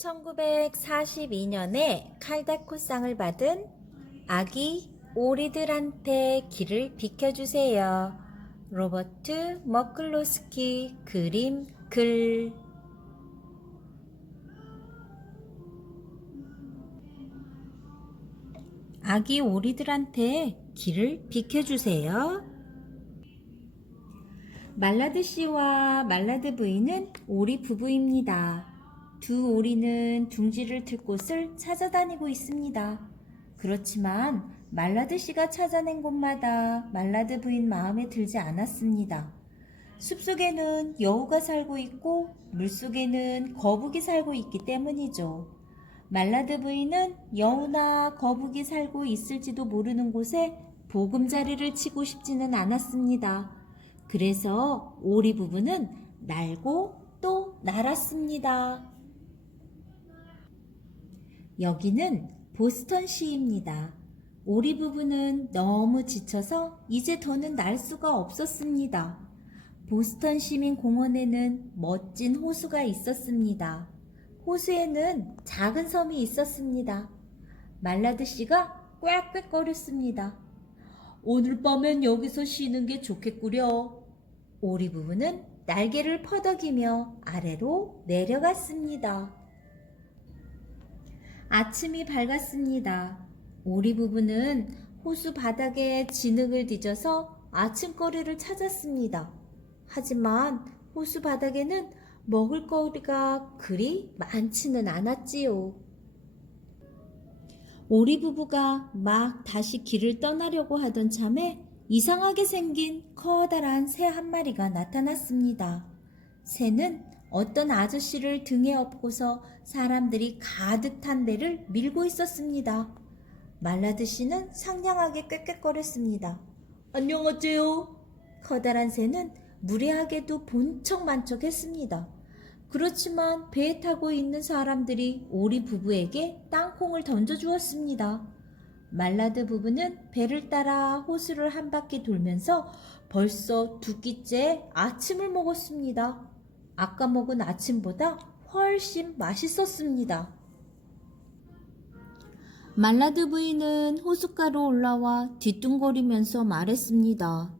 1942년에 칼다코상을 받은 아기 오리들한테 길을 비켜주세요. 로버트 머클로스키 그림 글. 아기 오리들한테 길을 비켜주세요. 말라드 씨와 말라드 부인은 오리 부부입니다. 두 오리는 둥지를 틀 곳을 찾아다니고 있습니다. 그렇지만 말라드 씨가 찾아낸 곳마다 말라드 부인 마음에 들지 않았습니다. 숲속에는 여우가 살고 있고 물속에는 거북이 살고 있기 때문이죠. 말라드 부인은 여우나 거북이 살고 있을지도 모르는 곳에 보금자리를 치고 싶지는 않았습니다. 그래서 오리 부부는 날고 또 날았습니다. 여기는 보스턴시입니다. 오리 부부는 너무 지쳐서 이제 더는 날 수가 없었습니다. 보스턴 시민공원에는 멋진 호수가 있었습니다. 호수에는 작은 섬이 있었습니다. 말라드 씨가 꽥꽥거렸습니다. 오늘 밤엔 여기서 쉬는 게 좋겠구려. 오리 부부는 날개를 퍼덕이며 아래로 내려갔습니다. 아침이 밝았습니다. 오리 부부는 호수 바닥에 진흙을 뒤져서 아침거리를 찾았습니다. 하지만 호수 바닥에는 먹을거리가 그리 많지는 않았지요. 오리 부부가 막 다시 길을 떠나려고 하던 참에 이상하게 생긴 커다란 새 한 마리가 나타났습니다. 새는 어떤 아저씨를 등에 업고서 사람들이 가득 탄 배를 밀고 있었습니다. 말라드 씨는 상냥하게 꽥꽥거렸습니다. 안녕하세요. 커다란 새는 무례하게도 본척만척했습니다. 그렇지만 배에 타고 있는 사람들이 오리 부부에게 땅콩을 던져주었습니다. 말라드 부부는 배를 따라 호수를 한 바퀴 돌면서 벌써 두 끼째 아침을 먹었습니다. 아까 먹은 아침보다 훨씬 맛있었습니다. 말라드 부인은 호숫가로 올라와 뒤뚱거리면서 말했습니다.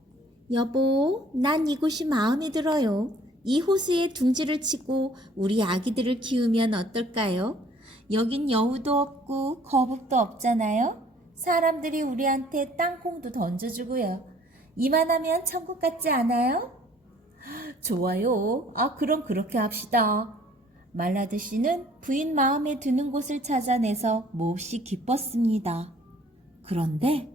여보, 난 이곳이 마음에 들어요. 이 호수에 둥지를 치고 우리 아기들을 키우면 어떨까요? 여긴 여우도 없고 거북도 없잖아요. 사람들이 우리한테 땅콩도 던져주고요. 이만하면 천국 같지 않아요? 좋아요. 그럼 그렇게 합시다. 말라드 씨는 부인 마음에 드는 곳을 찾아내서 몹시 기뻤습니다. 그런데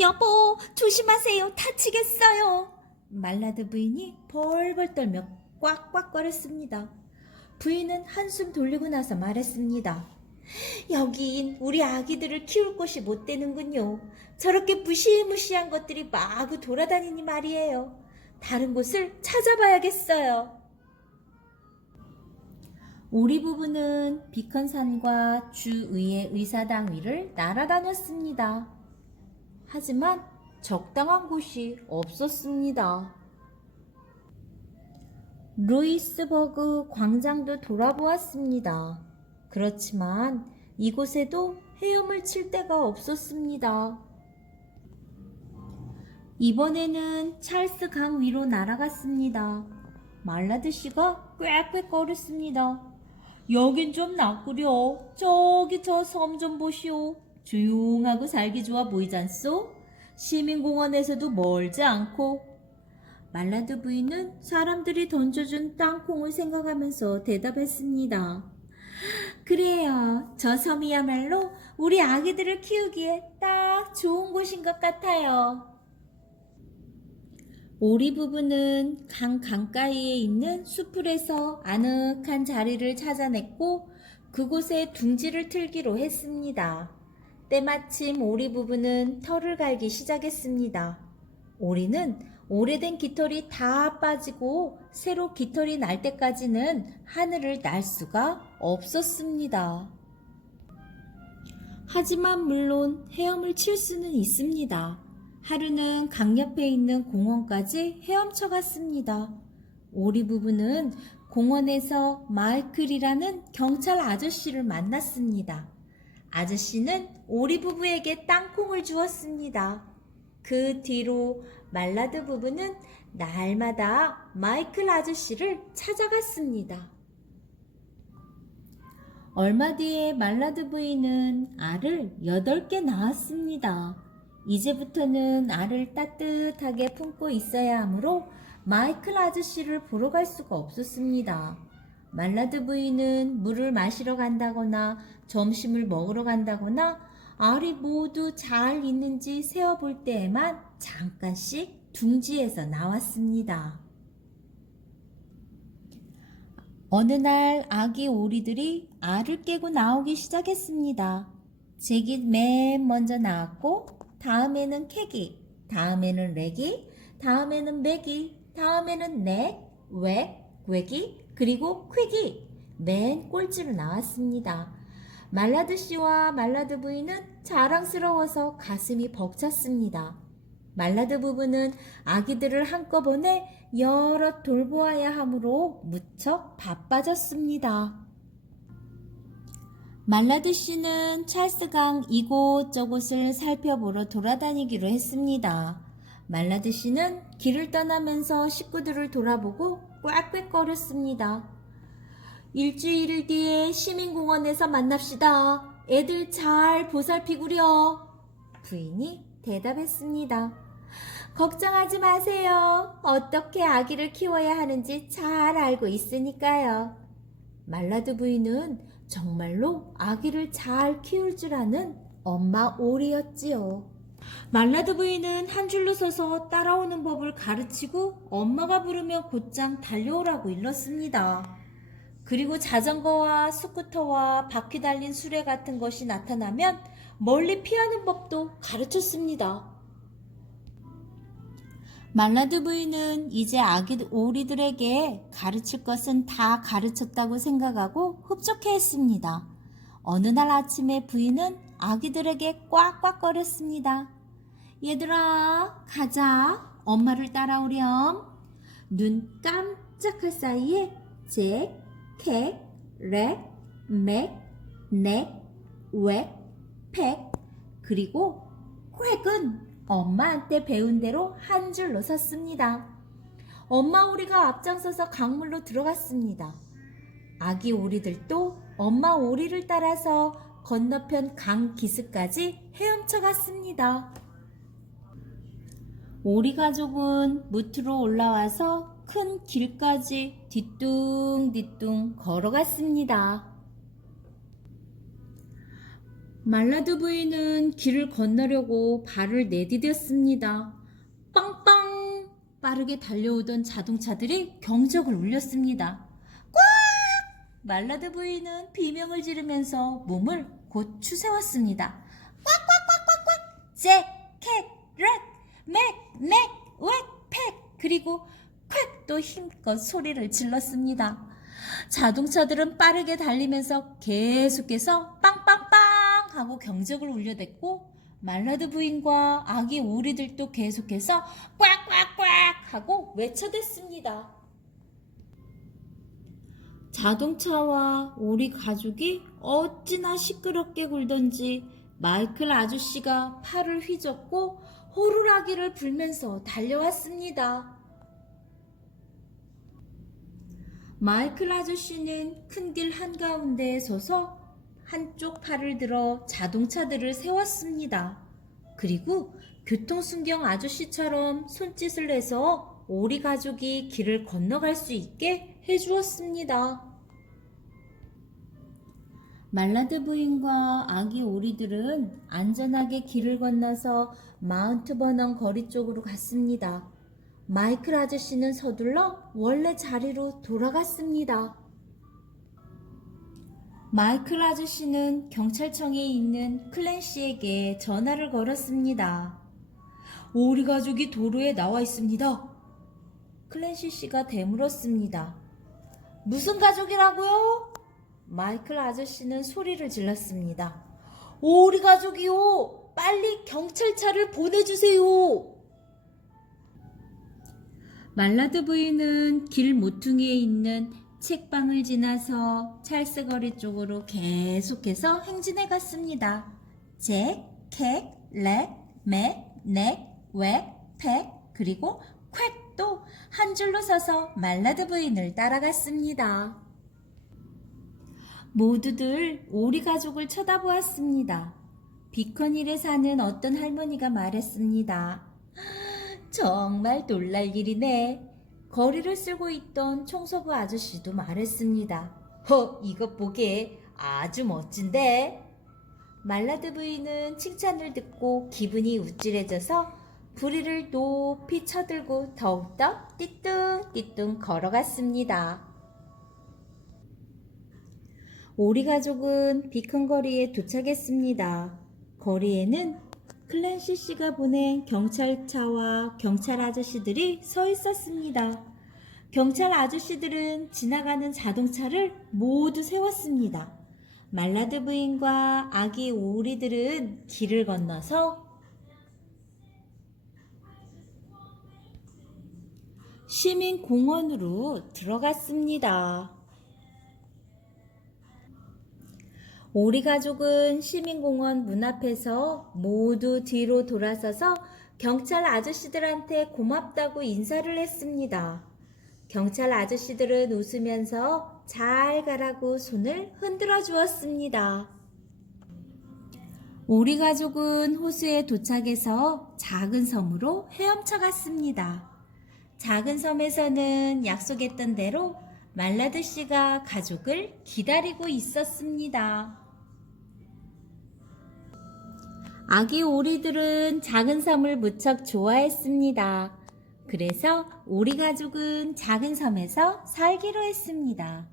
여보, 조심하세요. 다치겠어요. 말라드 부인이 벌벌 떨며 꽉꽉거렸습니다. 부인은 한숨 돌리고 나서 말했습니다. 여긴 우리 아기들을 키울 곳이 못 되는군요. 저렇게 무시무시한 것들이 마구 돌아다니니 말이에요. 다른 곳을 찾아봐야겠어요. 오리 부부는 비컨산과 주의회 의사당 위를 날아다녔습니다. 하지만 적당한 곳이 없었습니다. 루이스버그 광장도 돌아보았습니다. 그렇지만 이곳에도 헤엄을 칠 데가 없었습니다. 이번에는 찰스 강 위로 날아갔습니다. 말라드 씨가 꽥꽥거렸습니다. 여긴 좀 낫구려. 저기 저 섬 좀 보시오. 조용하고 살기 좋아 보이잖소? 시민공원에서도 멀지 않고. 말라드 부인은 사람들이 던져준 땅콩을 생각하면서 대답했습니다. 그래요. 저 섬이야말로 우리 아기들을 키우기에 딱 좋은 곳인 것 같아요. 오리 부부는 강 강가에 있는 수풀에서 아늑한 자리를 찾아냈고 그곳에 둥지를 틀기로 했습니다. 때마침 오리 부부는 털을 갈기 시작했습니다. 오리는 오래된 깃털이 다 빠지고 새로 깃털이 날 때까지는 하늘을 날 수가 없었습니다. 하지만 물론 헤엄을 칠 수는 있습니다. 하루는 강 옆에 있는 공원까지 헤엄쳐 갔습니다. 오리 부부는 공원에서 마이클이라는 경찰 아저씨를 만났습니다. 아저씨는 오리 부부에게 땅콩을 주었습니다. 그 뒤로 말라드 부부는 날마다 마이클 아저씨를 찾아갔습니다. 얼마 뒤에 말라드 부인은 알을 8개 낳았습니다. 이제부터는 알을 따뜻하게 품고 있어야 하므로 마이클 아저씨를 보러 갈 수가 없었습니다. 말라드 부인은 물을 마시러 간다거나 점심을 먹으러 간다거나 알이 모두 잘 있는지 세어볼 때에만 잠깐씩 둥지에서 나왔습니다. 어느 날 아기 오리들이 알을 깨고 나오기 시작했습니다. 잭이 맨 먼저 나왔고 다음에는 캐기, 다음에는 레기, 다음에는 맥이, 다음에는 넥, 웩, 그리고 퀴기 맨 꼴찌로 나왔습니다. 말라드 씨와 말라드 부인은 자랑스러워서 가슴이 벅찼습니다. 말라드 부부는 아기들을 한꺼번에 여럿 돌보아야 하므로 무척 바빠졌습니다. 말라드 씨는 찰스강 이곳저곳을 살펴보러 돌아다니기로 했습니다. 말라드 씨는 길을 떠나면서 식구들을 돌아보고 꽥꽥거렸습니다. 일주일 뒤에 시민공원에서 만납시다. 애들 잘 보살피구려. 부인이 대답했습니다. 걱정하지 마세요. 어떻게 아기를 키워야 하는지 잘 알고 있으니까요. 말라드 부인은 정말로 아기를 잘 키울 줄 아는 엄마 오리였지요. 말라드 부인은 한 줄로 서서 따라오는 법을 가르치고 엄마가 부르면 곧장 달려오라고 일렀습니다. 그리고 자전거와 스쿠터와 바퀴 달린 수레 같은 것이 나타나면 멀리 피하는 법도 가르쳤습니다. 말라드 부인은 이제 아기 오리들에게 가르칠 것은 다 가르쳤다고 생각하고 흡족해했습니다. 어느 날 아침에 부인은 아기들에게 꽉꽉거렸습니다. 얘들아, 가자. 엄마를 따라오렴. 눈 깜짝할 사이에 잭, 캣, 렉, 맥, 넥, 웩, 팩, 그리고 퀘은 엄마한테 배운 대로 한 줄로 섰습니다. 엄마 오리가 앞장서서 강물로 들어갔습니다. 아기 오리들도 엄마 오리를 따라서 건너편 강 기슭까지 헤엄쳐 갔습니다. 오리 가족은 무트로 올라와서 큰 길까지 뒤뚱뒤뚱 걸어갔습니다. 말라드 부인은 길을 건너려고 발을 내디뎠습니다. 빵빵! 빠르게 달려오던 자동차들이 경적을 울렸습니다. 꽉! 말라드 부인은 비명을 지르면서 몸을 곧 추세웠습니다. 꽉꽉꽉꽉꽉! 잭, 캣, 렛, 맥, 넥, 웩, 팩! 그리고 콱! 또 힘껏 소리를 질렀습니다. 자동차들은 빠르게 달리면서 계속해서 빵빵빵! 하고 경적을 울려댔고 말라드 부인과 아기 오리들도 계속해서 꽉꽉꽉 하고 외쳐댔습니다. 자동차와 오리 가족이 어찌나 시끄럽게 굴던지 마이클 아저씨가 팔을 휘젓고 호루라기를 불면서 달려왔습니다. 마이클 아저씨는 큰 길 한가운데에 서서 한쪽 팔을 들어 자동차들을 세웠습니다. 그리고 교통순경 아저씨처럼 손짓을 해서 오리 가족이 길을 건너갈 수 있게 해주었습니다. 말라드 부인과 아기 오리들은 안전하게 길을 건너서 마운트 버넌 거리 쪽으로 갔습니다. 마이클 아저씨는 서둘러 원래 자리로 돌아갔습니다. 마이클 아저씨는 경찰청에 있는 클랜시에게 전화를 걸었습니다. 오리 가족이 도로에 나와 있습니다. 클랜시 씨가 되물었습니다. 무슨 가족이라고요? 마이클 아저씨는 소리를 질렀습니다. 오리 가족이요! 빨리 경찰차를 보내주세요! 말라드 부인은 길 모퉁이에 있는 책방을 지나서 찰스거리 쪽으로 계속해서 행진해 갔습니다. 잭, 캣, 렛, 맥, 넥, 웩, 팩, 그리고 콱도 한 줄로 서서 말라드 부인을 따라갔습니다. 모두들 오리 가족을 쳐다보았습니다. 비컨힐에 사는 어떤 할머니가 말했습니다. 정말 놀랄 일이네. 거리를 쓸고 있던 청소부 아저씨도 말했습니다. 이것 보기에 아주 멋진데? 말라드 부인은 칭찬을 듣고 기분이 우쭐해져서 부리를 높이 쳐들고 더욱더 띠뚱띠뚱 걸어갔습니다. 오리 가족은 비컨거리에 도착했습니다. 거리에는 클랜시 씨가 보낸 경찰차와 경찰 아저씨들이 서 있었습니다. 경찰 아저씨들은 지나가는 자동차를 모두 세웠습니다. 말라드 부인과 아기 오리들은 길을 건너서 시민공원으로 들어갔습니다. 오리 가족은 시민공원 문 앞에서 모두 뒤로 돌아서서 경찰 아저씨들한테 고맙다고 인사를 했습니다. 경찰 아저씨들은 웃으면서 잘 가라고 손을 흔들어 주었습니다. 오리 가족은 호수에 도착해서 작은 섬으로 헤엄쳐 갔습니다. 작은 섬에서는 약속했던 대로 말라드 씨가 가족을 기다리고 있었습니다. 아기 오리들은 작은 섬을 무척 좋아했습니다. 그래서 오리 가족은 작은 섬에서 살기로 했습니다.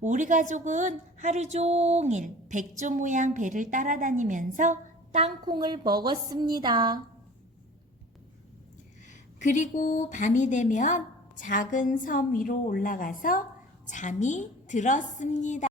오리 가족은 하루 종일 백조 모양 배를 따라다니면서 땅콩을 먹었습니다. 그리고 밤이 되면 작은 섬 위로 올라가서 잠이 들었습니다.